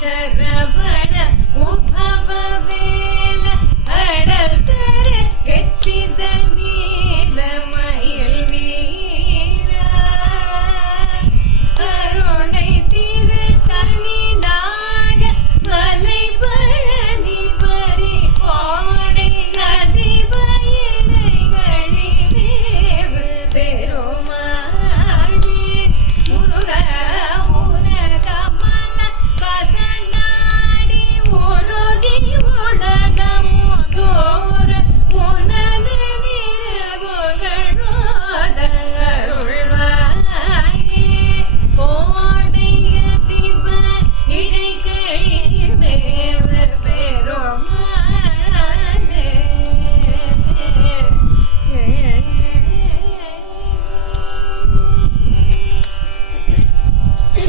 Shara.